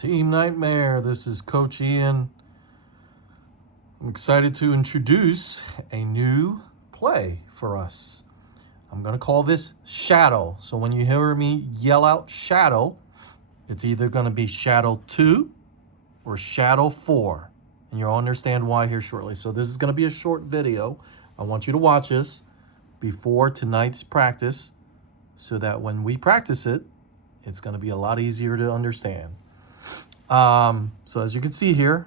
Team Nightmare, this is Coach Ian. I'm excited to introduce a new play for us. I'm going to call this Shadow. So when you hear me yell out Shadow, it's either going to be Shadow 2 or Shadow 4. And you'll understand why here shortly. So this is going to be a short video. I want you to watch this before tonight's practice so that when we practice it, it's going to be a lot easier to understand. So as you can see here,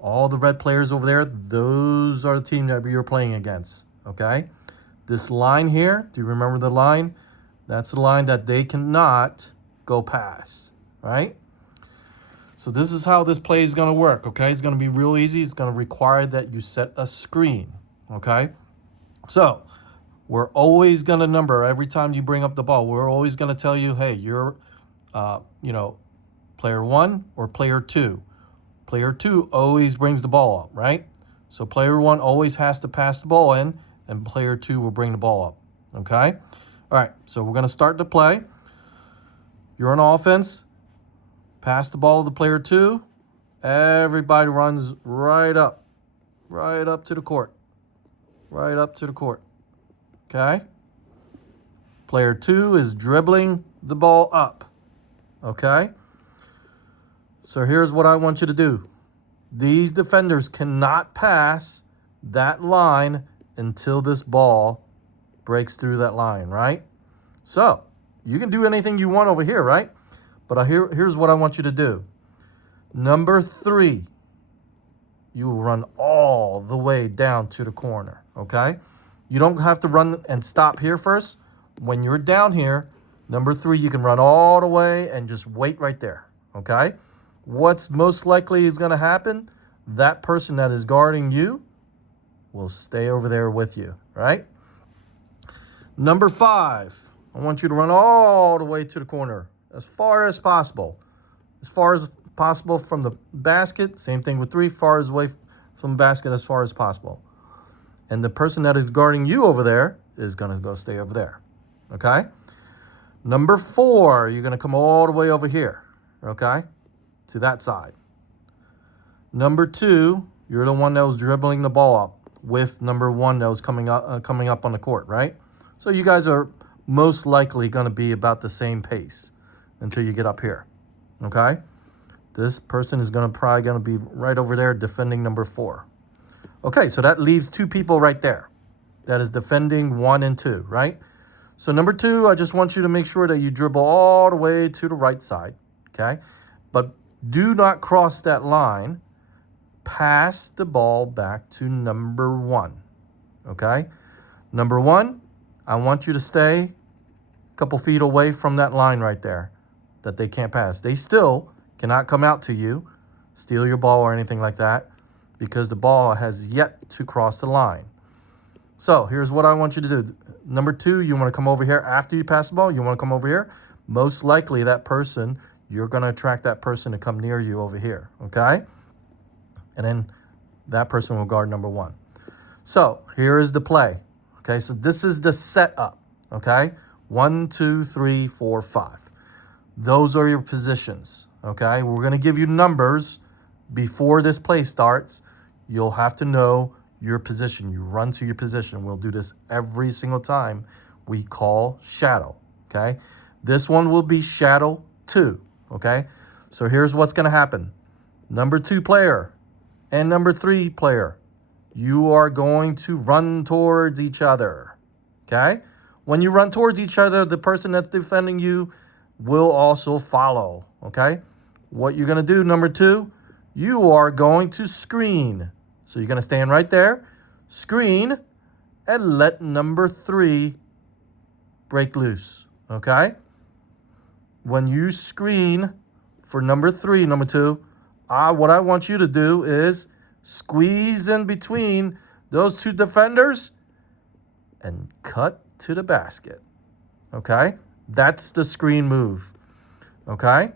all the red players over there, those are the team that you're playing against, okay? This line here, do you remember the line? That's the line that they cannot go past, right? So this is how this play is going to work, okay? It's going to be real easy. It's going to require that you set a screen, okay? So we're always going to number every time you bring up the ball. We're always going to tell you, hey, you're, player 1 or player 2. Player 2 always brings the ball up, right? So player 1 always has to pass the ball in, and player 2 will bring the ball up, okay? All right, so we're going to start the play. You're on offense. Pass the ball to player 2. Everybody runs right up to the court. Right up to the court, okay? Player 2 is dribbling the ball up, okay? So here's what I want you to do. These defenders cannot pass that line until this ball breaks through that line, right? So you can do anything you want over here, right? But here's what I want you to do. Number 3, you will run all the way down to the corner, okay? You don't have to run and stop here first. When you're down here, number 3, you can run all the way and just wait right there, okay? What's most likely is going to happen? That person that is guarding you will stay over there with you, right? Number 5, I want you to run all the way to the corner as far as possible. As far as possible from the basket. Same thing with 3, far as away from the basket as far as possible. And the person that is guarding you over there is going to go stay over there, okay? Number 4, you're going to come all the way over here, okay? To that side. Number 2, you're the one that was dribbling the ball up with number 1 that was coming up on the court, right? So you guys are most likely going to be about the same pace until you get up here, okay? This person is probably going to be right over there defending number 4. Okay, so that leaves 2 people right there that is defending 1 and 2, right? So number 2, I just want you to make sure that you dribble all the way to the right side, okay? But do not cross that line. Pass the ball back to number 1, okay? Number 1, I want you to stay a couple feet away from that line right there that they can't pass. They still cannot come out to you, steal your ball or anything like that because the ball has yet to cross the line. So here's what I want you to do. Number 2, you want to come over here after you pass the ball. You want to come over here. Most likely that person, you're going to attract that person to come near you over here, okay? And then that person will guard number 1. So here is the play, okay? So this is the setup, okay? 1, 2, 3, 4, 5. Those are your positions, okay? We're going to give you numbers before this play starts. You'll have to know your position. You run to your position. We'll do this every single time we call shadow, okay? This one will be shadow 2, okay? So here's what's going to happen. Number 2 player and number 3 player, you are going to run towards each other, okay? When you run towards each other, the person that's defending you will also follow, okay? What you're going to do, number 2, you are going to screen. So you're going to stand right there, screen, and let number 3 break loose, okay? When you screen for number 3, number 2, what I want you to do is squeeze in between those 2 defenders and cut to the basket, okay? That's the screen move, okay?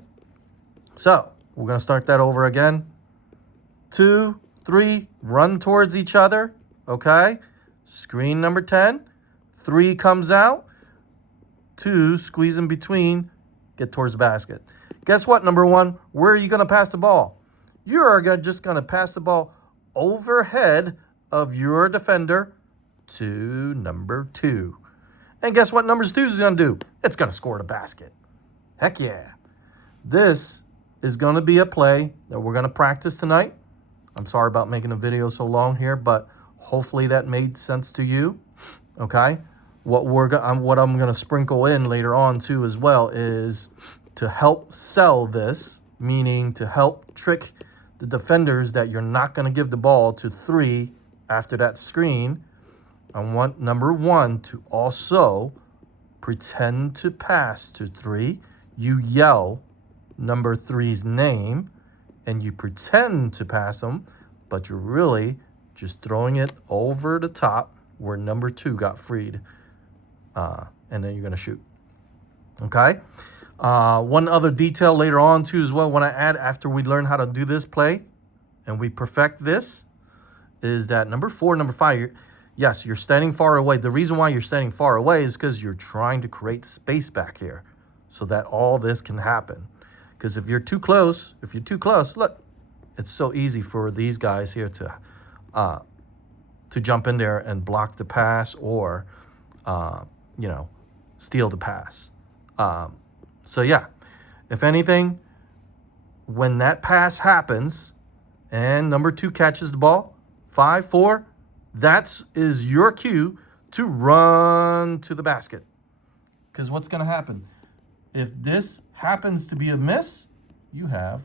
So we're going to start that over again. 2, 3, run towards each other, okay? Screen number 10, 3 comes out, 2, squeeze in between, get towards the basket. Guess what, number one? Where are you going to pass the ball? You are just going to pass the ball overhead of your defender to number 2. And guess what number 2 is going to do? It's going to score the basket. Heck yeah. This is going to be a play that we're going to practice tonight. I'm sorry about making the video so long here, but hopefully that made sense to you. Okay? What I'm going to sprinkle in later on too as well is to help sell this, meaning to help trick the defenders that you're not going to give the ball to 3 after that screen. I want number 1 to also pretend to pass to 3. You yell number 3's name and you pretend to pass him, but you're really just throwing it over the top where number 2 got freed. And then you're going to shoot. Okay? One other detail later on too as well, when I add after we learn how to do this play and we perfect this, is that number 4, number 5, yes, you're standing far away. The reason why you're standing far away is because you're trying to create space back here so that all this can happen. Because if you're too close, look, it's so easy for these guys here to jump in there and block the pass or, steal the pass. So yeah, if anything, when that pass happens and number 2 catches the ball, 5, 4, that is your cue to run to the basket. Because what's going to happen? If this happens to be a miss, you have